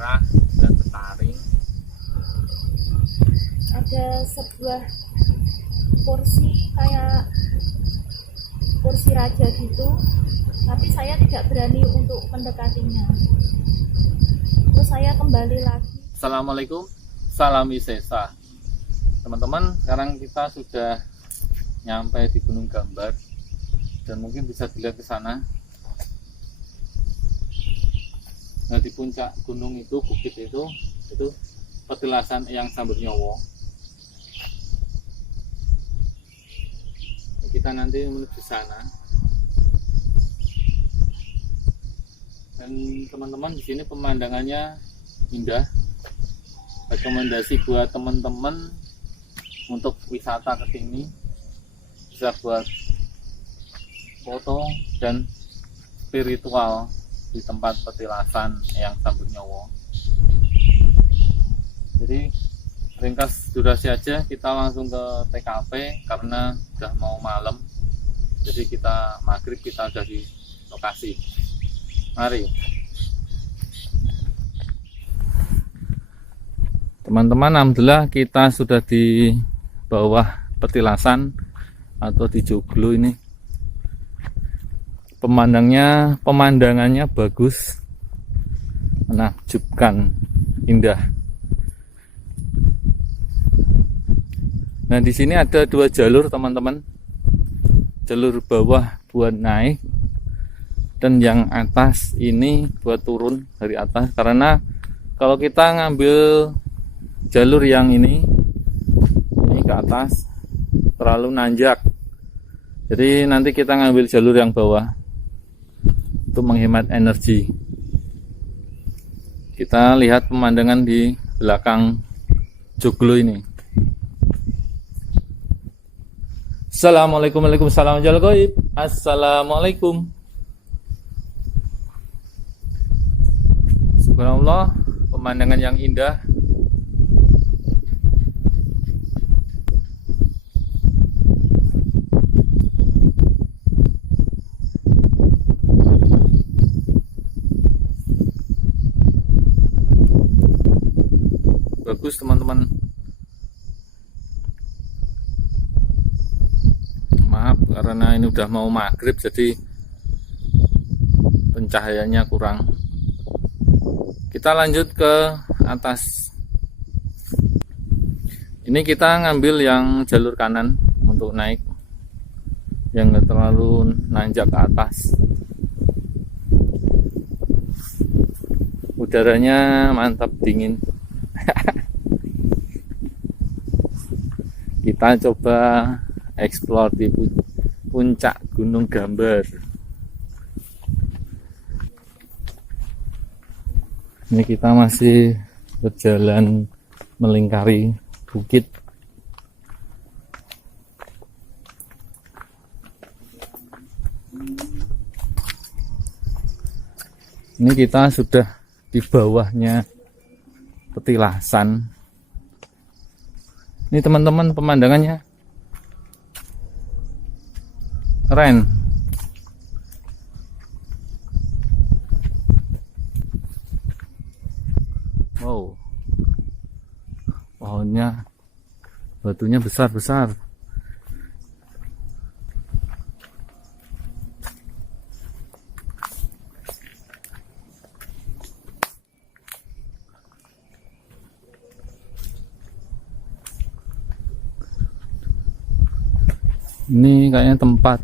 merah dan bertaring. Ada sebuah kursi kayak kursi raja gitu, tapi saya tidak berani untuk mendekatinya. Terus saya kembali lagi. Assalamualaikum, salam Isesa. Teman-teman, sekarang kita sudah nyampe di Gunung Gambar dan mungkin bisa dilihat ke sana. Nah, di puncak gunung itu, bukit itu petilasan Eyang Samburnyowo. Kita nanti menuju sana. Dan teman-teman, di sini pemandangannya indah. Rekomendasi buat teman-teman untuk wisata ke sini, bisa buat foto dan spiritual di tempat petilasan Eyang Samburnyowo. Jadi ringkas durasi aja, kita langsung ke TKP karena udah mau malam. Jadi kita maghrib kita udah di lokasi. Mari teman-teman, alhamdulillah kita sudah di bawah petilasan atau di joglo ini. Pemandangannya bagus, menakjubkan, indah. Nah, di sini ada dua jalur, teman-teman. Jalur bawah buat naik dan yang atas ini buat turun dari atas. Karena kalau kita ngambil jalur yang ini ke atas terlalu nanjak. Jadi nanti kita ngambil jalur yang bawah untuk menghemat energi. Kita lihat pemandangan di belakang joglo ini. Assalamualaikum warahmatullahi wabarakatuh. Assalamualaikum. Subhanallah, pemandangan yang indah. Bagus teman-teman. Maaf karena ini udah mau maghrib jadi pencahayaannya kurang. Kita lanjut ke atas. Ini kita ngambil yang jalur kanan untuk naik, yang nggak terlalu nanjak ke atas. Udaranya mantap, dingin. Kita coba explore di puncak Gunung Gambar. Ini kita masih berjalan melingkari bukit. Ini kita sudah di bawahnya petilasan. Ini teman-teman, pemandangannya keren. Wow, pohonnya, batunya besar-besar. Ini kayaknya tempat,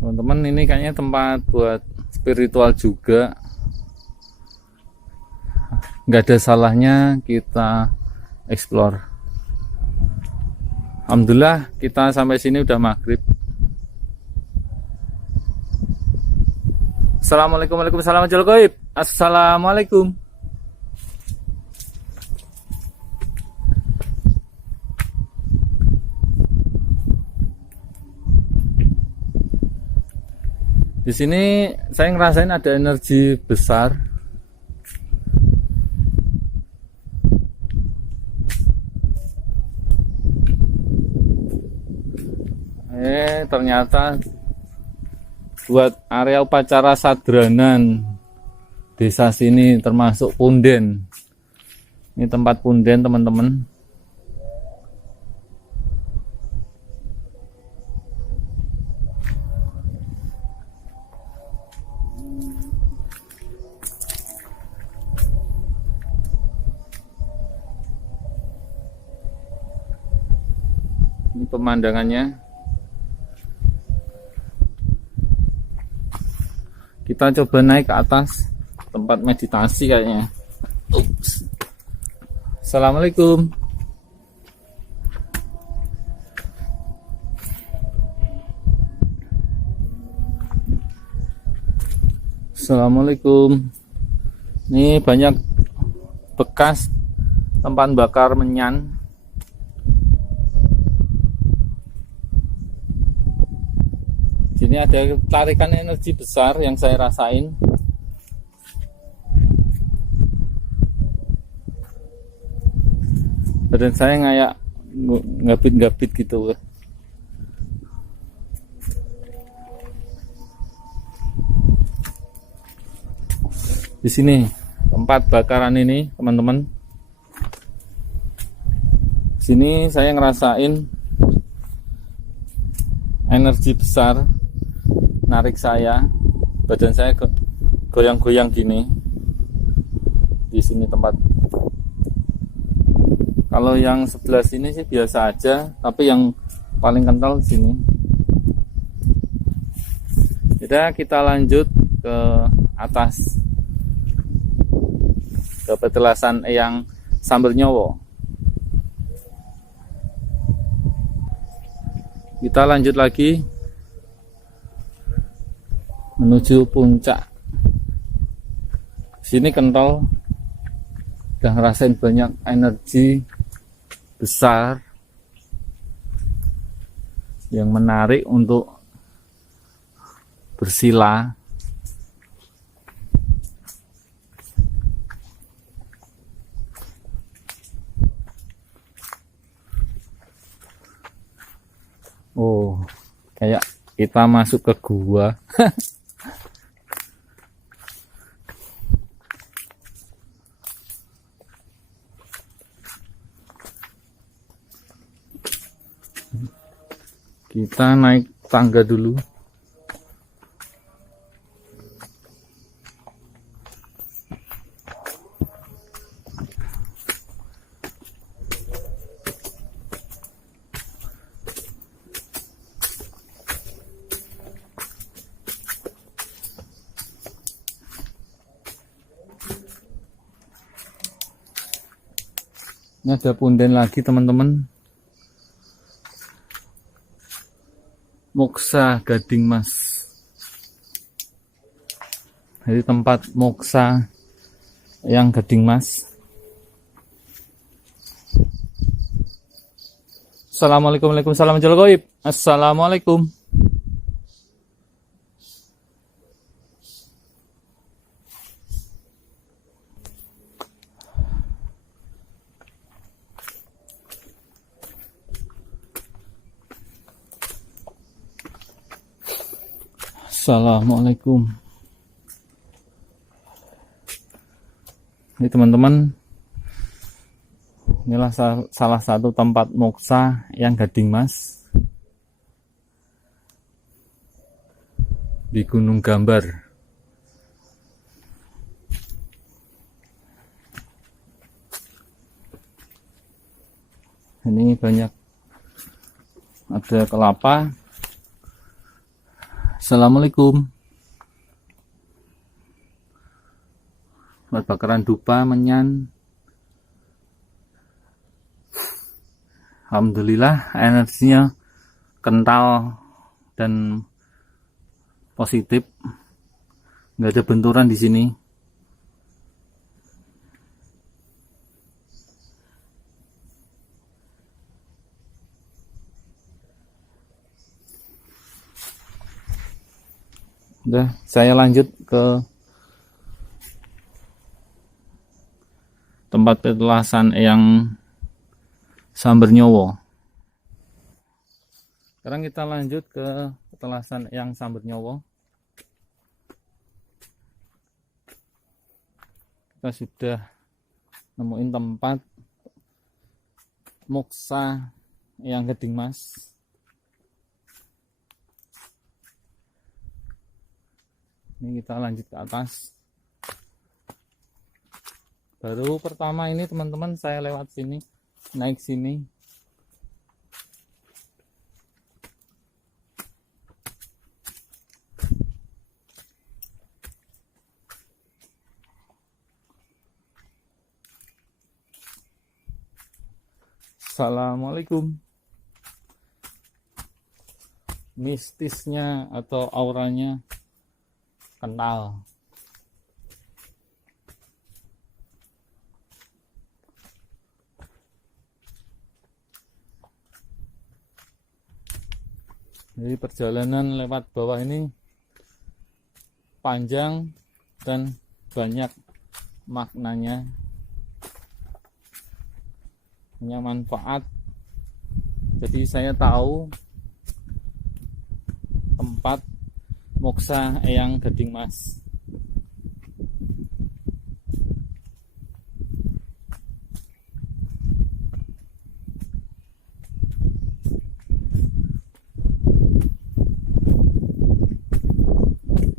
teman-teman, ini kayaknya tempat buat spiritual juga. Nggak ada salahnya kita explore. Alhamdulillah kita sampai sini udah maghrib. Assalamualaikum warahmatullahi wabarakatuh. Assalamualaikum. Di sini saya ngerasain ada energi besar. Ternyata buat area upacara sadranan desa sini termasuk punden. Ini tempat punden teman-teman. Ini pemandangannya. Kita coba naik ke atas tempat meditasi kayaknya. Ups. Assalamualaikum. Assalamualaikum. Ini banyak bekas tempat bakar menyan. Sini ada tarikan energi besar yang saya rasain. Badan saya kayak ngabit-ngabit gitu. Di sini tempat bakaran ini, teman-teman. Sini saya ngerasain energi besar narik saya, badan saya goyang-goyang gini. Di sini tempat. Kalau yang sebelah sini sih biasa aja, tapi yang paling kental di sini. Jadi kita lanjut ke atas, ke petilasan yang Samber Nyowo. Kita lanjut lagi menuju puncak. Sini kental, udah ngerasain banyak energi besar yang menarik untuk bersila. Oh, kayak kita masuk ke gua. Kita naik tangga dulu. Ini ada punden lagi teman-teman. Moksa Gading Mas. Jadi tempat moksa yang Gading Mas. Assalamualaikum warahmatullahi wabarakatuh. Assalamualaikum. Assalamualaikum. Ini teman-teman, inilah salah satu tempat moksa yang Gading Mas di Gunung Gambar. Ini banyak, ada kelapa. Assalamualaikum. Buat bakaran dupa, menyan. Alhamdulillah energinya kental dan positif. Nggak ada benturan di sini. Udah, saya lanjut ke tempat petilasan yang Samber Nyowo. Sekarang kita lanjut ke petilasan yang Samber Nyowo. kita sudah nemuin tempat moksa yang Gading Mas. Ini kita lanjut ke atas. Baru pertama ini teman-teman saya lewat sini, naik sini. Assalamualaikum. Mistisnya atau auranya kental. Jadi perjalanan lewat bawah ini panjang dan banyak maknanya, banyak manfaat. Jadi saya tahu tempat moksa Eyang Gading Mas.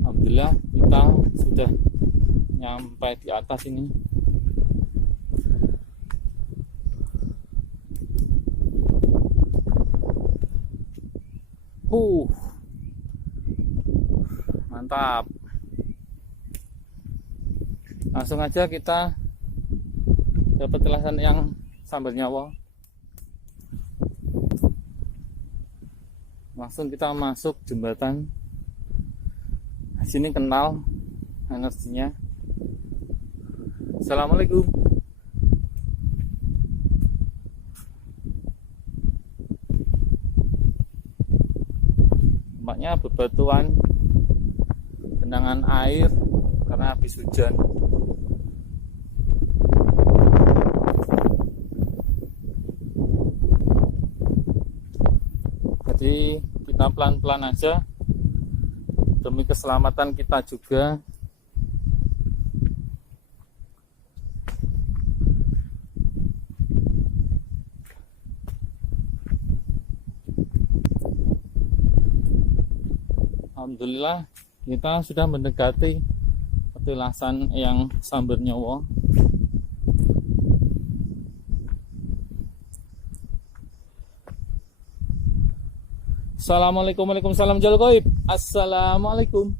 Alhamdulillah kita sudah nyampe di atas ini. Mantap. Langsung aja kita ke petilasan yang Samber Nyawa. Langsung kita masuk jembatan. Sini kenal energinya. Assalamualaikum. Tempatnya bebatuan, genangan air karena habis hujan. Jadi kita pelan-pelan aja demi keselamatan kita juga. Alhamdulillah kita sudah mendekati petilasan Eyang Samber Nyawa. Assalamualaikum, waalaikumsalam Jalul Goib. Assalamualaikum.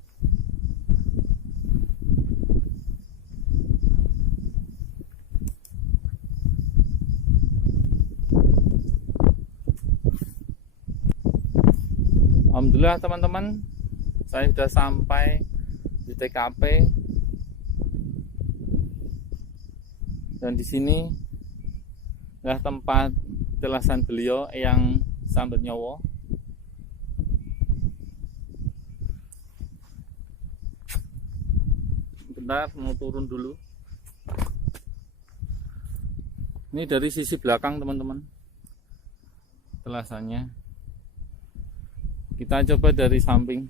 Alhamdulillah teman-teman, saya sudah sampai di TKP. Dan di sini adalah tempat petilasan beliau Eyang Samber Nyawa. Bentar, mau turun dulu. Ini dari sisi belakang teman-teman petilasannya. Kita coba dari samping.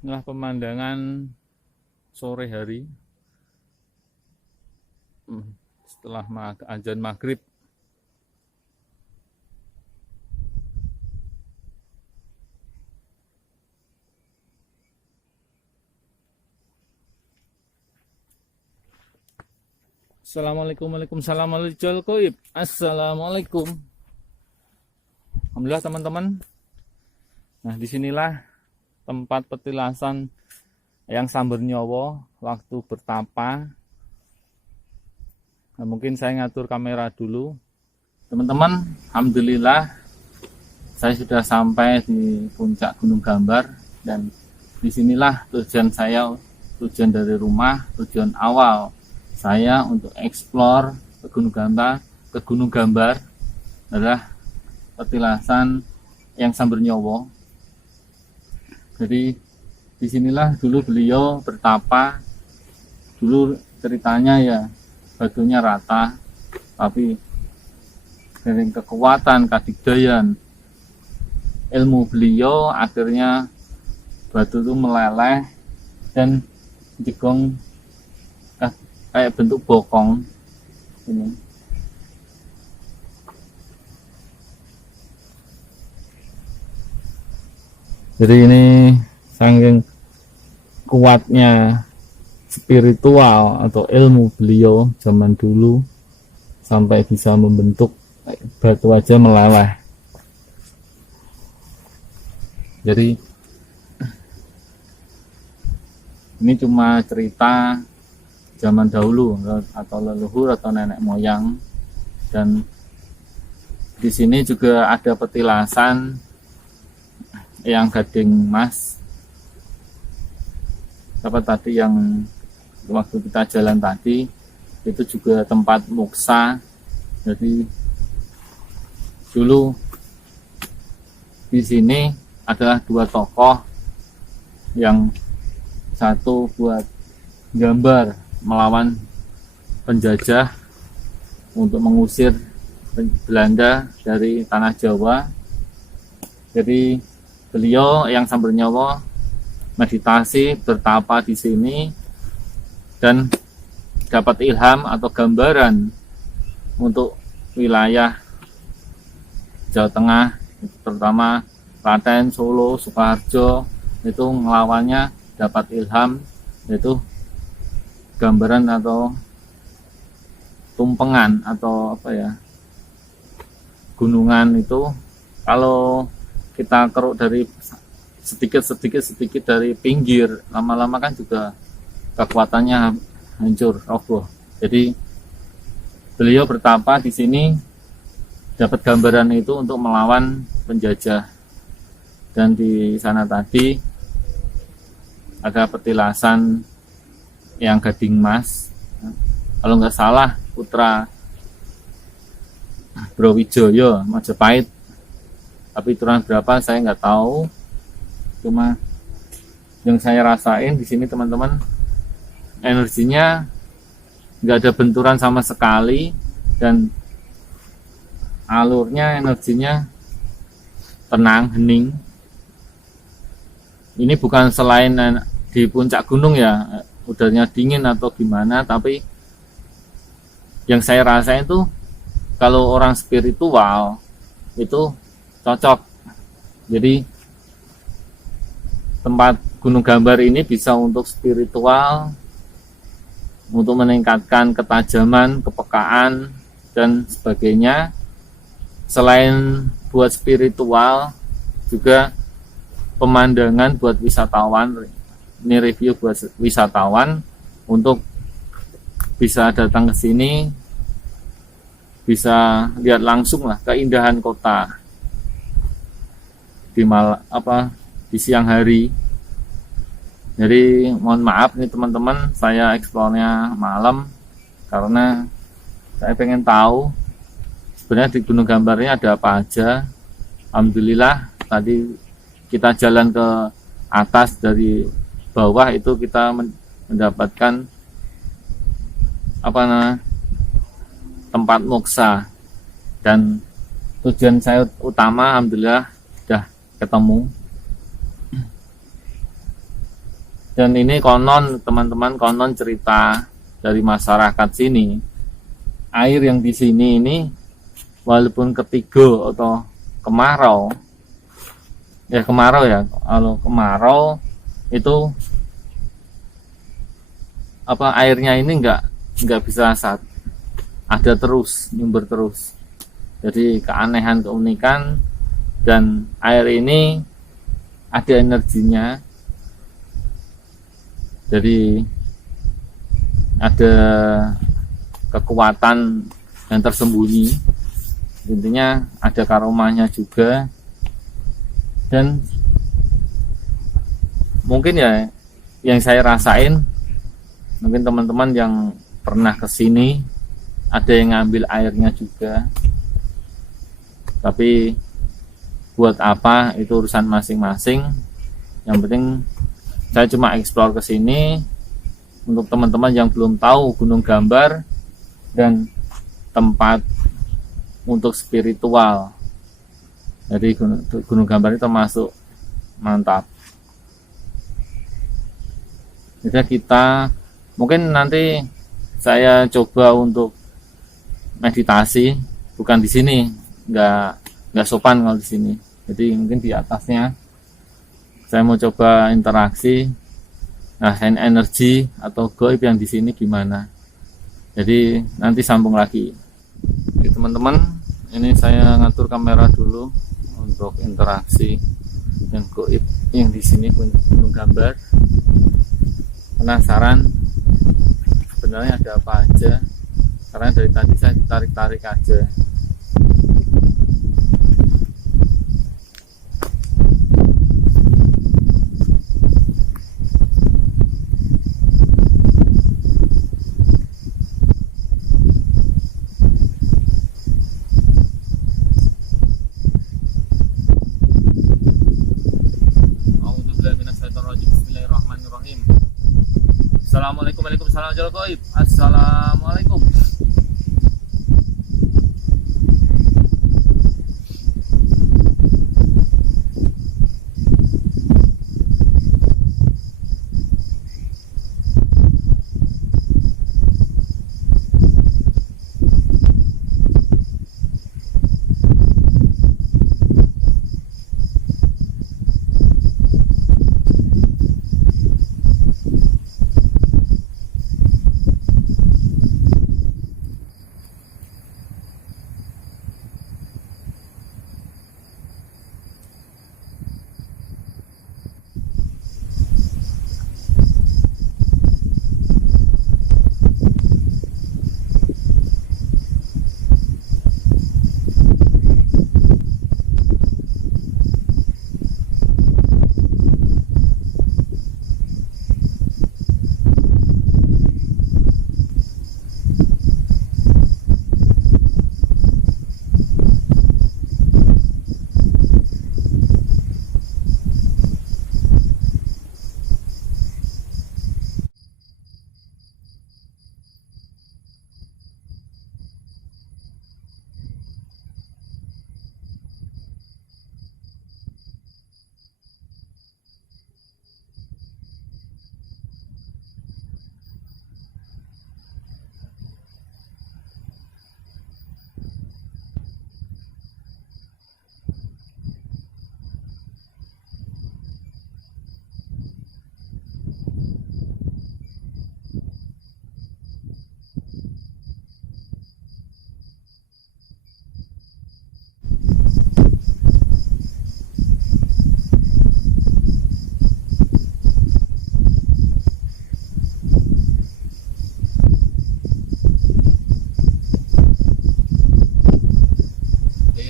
Inilah pemandangan sore hari setelah azan maghrib. Assalamualaikum, waalaikumsalam Jalul Goib. Assalamualaikum. Alhamdulillah teman-teman. Nah, disinilah tempat petilasan Eyang Samber Nyawa waktu bertapa. Nah, mungkin saya ngatur kamera dulu. Teman-teman, alhamdulillah saya sudah sampai di puncak Gunung Gambar, dan disinilah tujuan saya, tujuan dari rumah, tujuan awal saya untuk eksplor ke Gunung Gambar adalah petilasan Eyang Samber Nyawa. Jadi disinilah dulu beliau bertapa. Dulu ceritanya ya batunya rata, tapi dari kekuatan kadigdayan ilmu beliau akhirnya batu itu meleleh dan jegong kayak bentuk bokong ini. Jadi ini saking kuatnya spiritual atau ilmu beliau zaman dulu sampai bisa membentuk batu aja meleleh. Jadi ini cuma cerita zaman dahulu atau leluhur atau nenek moyang, dan di sini juga ada petilasan yang gading emas. Apa tadi yang waktu kita jalan tadi itu juga tempat moksa. Jadi dulu di sini adalah dua tokoh, yang satu buat gambar melawan penjajah untuk mengusir Belanda dari tanah Jawa. Jadi beliau yang sambil nyawa meditasi bertapa di sini dan dapat ilham atau gambaran untuk wilayah Jawa Tengah, terutama Klaten, Solo, Sukoharjo, itu ngelawannya dapat ilham, yaitu gambaran atau tumpengan atau apa ya, gunungan itu kalau kita keruk dari sedikit dari pinggir, lama-lama kan juga kekuatannya hancur, roboh. Jadi beliau bertapa di sini dapat gambaran itu untuk melawan penjajah. Dan di sana tadi ada petilasan yang gading emas, kalau nggak salah putra Brawijaya Majapahit, tapi turunan berapa saya nggak tahu. Cuma yang saya rasain di sini teman-teman, energinya nggak ada benturan sama sekali, dan alurnya energinya tenang, hening. Ini bukan selain di puncak gunung ya, udaranya dingin atau gimana, tapi yang saya rasain tuh kalau orang spiritual itu cocok. Jadi tempat Gunung Gambar ini bisa untuk spiritual, untuk meningkatkan ketajaman, kepekaan, dan sebagainya. Selain buat spiritual, juga pemandangan buat wisatawan. Ini review buat wisatawan untuk bisa datang ke sini, bisa lihat langsung lah keindahan kota di siang hari. Jadi mohon maaf nih teman-teman, saya eksplornya malam karena saya pengen tahu sebenarnya di Gunung Gambar ini ada apa aja. Alhamdulillah tadi kita jalan ke atas, dari bawah itu kita mendapatkan tempat moksa, dan tujuan saya utama alhamdulillah sudah ketemu. Dan ini konon teman-teman, konon cerita dari masyarakat sini, air yang di sini ini walaupun ketiga atau kemarau ya, kalau kemarau itu airnya ini nggak bisa ada terus, nyumber terus. Jadi keanehan, keunikan, dan air ini ada energinya. Jadi ada kekuatan yang tersembunyi, intinya ada karomanya juga. Dan mungkin ya yang saya rasain, mungkin teman-teman yang pernah kesini ada yang ngambil airnya juga, tapi buat apa itu urusan masing-masing. Yang penting saya cuma eksplor ke sini untuk teman-teman yang belum tahu Gunung Gambar dan tempat untuk spiritual. Jadi Gunung Gambar itu termasuk mantap. Jadi kita mungkin nanti saya coba untuk meditasi, bukan di sini, nggak sopan kalau di sini. Jadi mungkin di atasnya saya mau coba interaksi, rasain energi atau goib yang di sini gimana. Jadi nanti sambung lagi. Oke, teman-teman, ini saya ngatur kamera dulu untuk interaksi yang goib yang di sini Gunung Gambar. Penasaran sebenarnya ada apa aja, karena dari tadi saya ditarik-tarik aja. Bismillahirrahmanirrahim. Assalamualaikum warahmatullahi wabarakatuh. Assalamualaikum.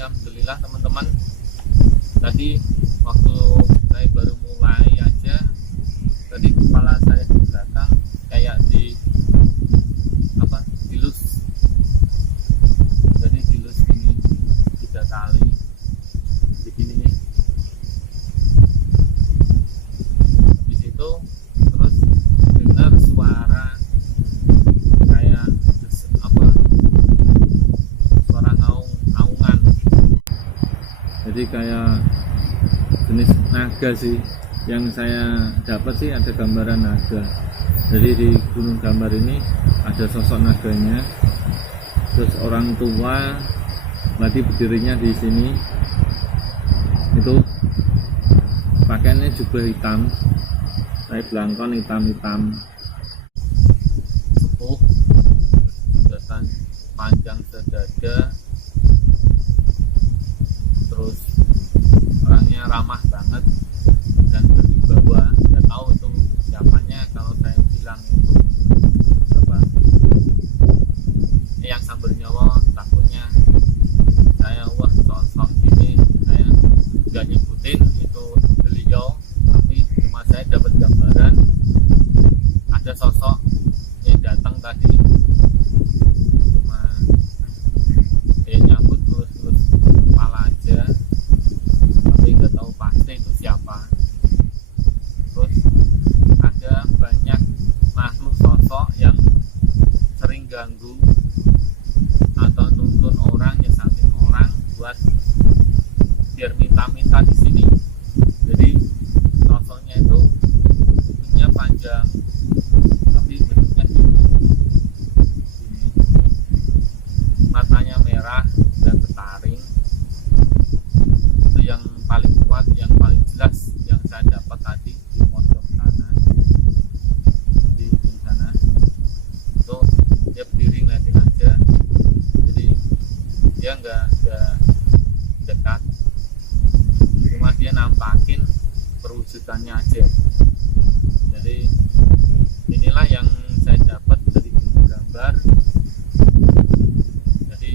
Alhamdulillah teman-teman, tadi waktu saya baru mulai aja, tadi kepala saya di belakang kayak dilus, jadi dilus ini 3 kali begini. Di situ terus dengar suara kayak suara ngaungan. Jadi kayak jenis naga sih, yang saya dapat sih ada gambaran naga. Jadi di Gunung Gambar ini ada sosok naganya, terus orang tua berarti berdirinya di sini itu pakaiannya jubah hitam, kayak belangkon hitam-hitam, sepuh, jembatan panjang sedada, terus orangnya ramah banget dan berwibawa. Nggak tahu itu siapanya, kalau saya bilang itu yang sambil nyawa, takutnya saya sosok ini saya nggak nyebutin itu beliau, tapi cuma saya dapat gambaran ada sosok yang datang tadi, cuma nyambut terus kepala aja, tapi nggak tahu pasti itu siapa. Terus ada banyak makhluk sosok yang sering ganggu dia nggak dekat, cuma dia nampakin perwujudannya aja. Jadi inilah yang saya dapat dari gambar. Jadi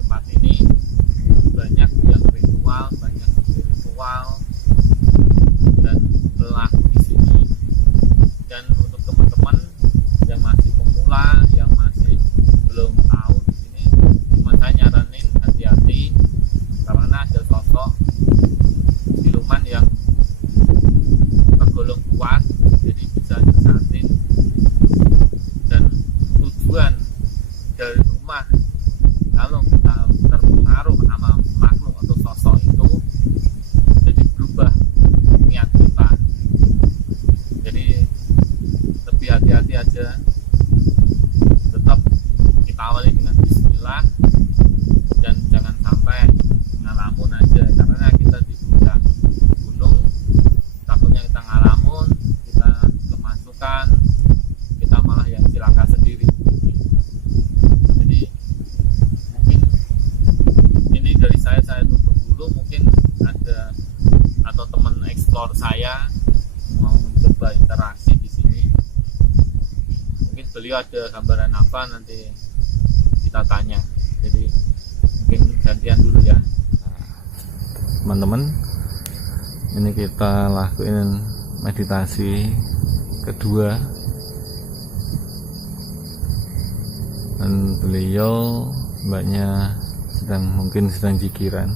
tempat ini banyak yang ritual, banyak spiritual dan pelaku di sini. Dan untuk teman-teman yang masih pemula, yang masih belum tahu di sini, cuma saya nyaranin hati-hati karena ada sosok siluman yang tergolong kuat, jadi bisa disatin. Dan tujuan dari rumah kalau kita terpengaruh sama makhluk atau sosok itu, jadi berubah niat kita. Jadi lebih hati-hati aja, tetap kita awali dengan bismillah dan jangan sampai ngalamun aja, karena kita di puncak gunung takutnya kita ngalamun, kita kemasukan, kita malah yang celaka sendiri. Jadi mungkin ini dari saya tutup dulu. Mungkin ada atau teman eksplor saya mau coba interaksi di sini, mungkin beliau ada gambaran apa, nanti kita tanya. Jadi mungkin gantian dulu ya teman-teman. Ini kita lakuin meditasi kedua dan beliau mbaknya mungkin sedang jikiran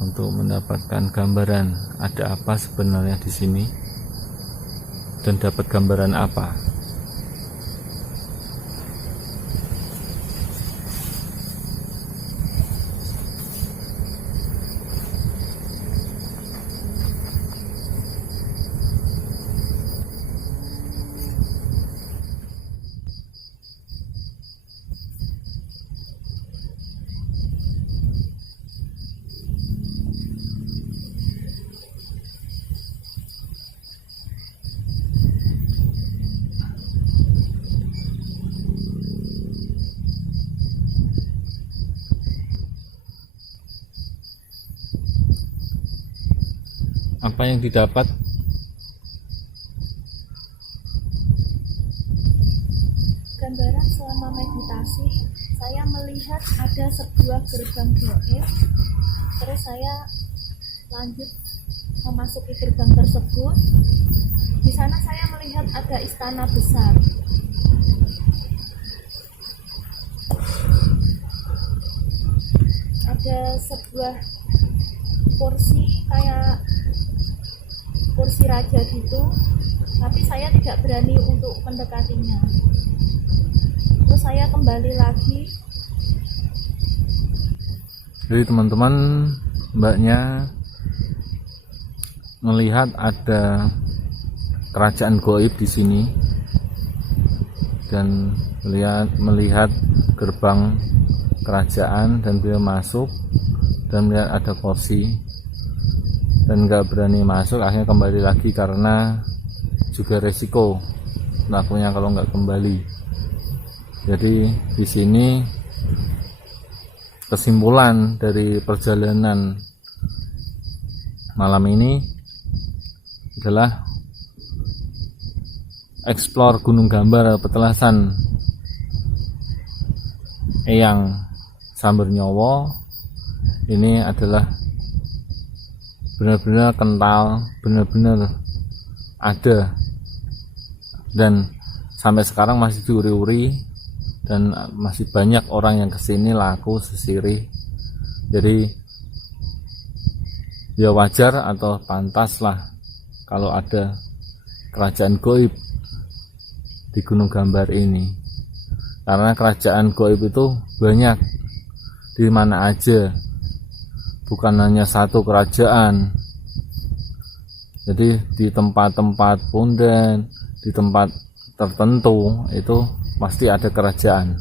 untuk mendapatkan gambaran ada apa sebenarnya di sini dan dapat gambaran apa. Apa yang didapat? Gambaran selama meditasi, saya melihat ada sebuah gerbang goib. Terus saya lanjut memasuki gerbang tersebut. Di sana saya melihat ada istana besar. Ada sebuah kursi kayak kursi raja gitu, tapi saya tidak berani untuk mendekatinya. Terus saya kembali lagi. Jadi teman-teman, mbaknya melihat ada kerajaan goib di sini dan melihat gerbang kerajaan, dan beliau masuk dan melihat ada kursi dan nggak berani masuk, akhirnya kembali lagi karena juga resiko pelakunya kalau nggak kembali. Jadi di sini kesimpulan dari perjalanan malam ini adalah eksplor Gunung Gambar Petelasan Eyang Sambernyowo ini adalah benar-benar kental, benar-benar ada, dan sampai sekarang masih diuri-uri dan masih banyak orang yang kesini laku sesirih. Jadi ya wajar atau pantas lah kalau ada kerajaan goib di Gunung Gambar ini, karena kerajaan goib itu banyak di mana aja, bukan hanya satu kerajaan. Jadi di tempat-tempat punden, di tempat tertentu itu pasti ada kerajaan.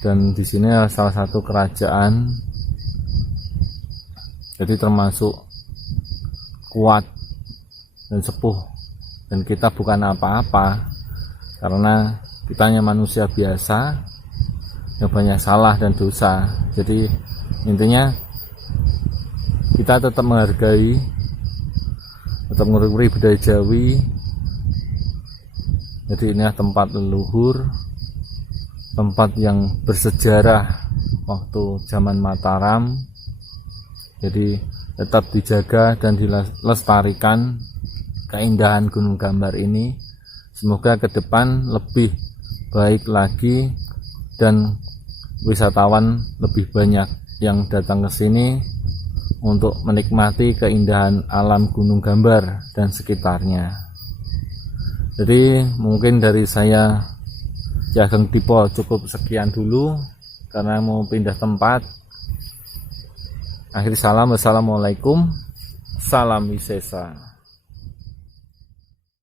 Dan di sini adalah salah satu kerajaan, jadi termasuk kuat dan sepuh. Dan kita bukan apa-apa, karena kita hanya manusia biasa yang banyak salah dan dosa. Jadi intinya kita tetap menghargai, tetap menghargai budaya Jawi. Jadi ini tempat leluhur, tempat yang bersejarah waktu zaman Mataram. Jadi tetap dijaga dan dilestarikan keindahan Gunung Gambar ini. Semoga ke depan lebih baik lagi dan wisatawan lebih banyak yang datang ke sini untuk menikmati keindahan alam Gunung Gambar dan sekitarnya. Jadi mungkin dari saya Ki Ageng Dipo cukup sekian dulu karena mau pindah tempat. Akhir salam, wassalamualaikum, salam Wisesa.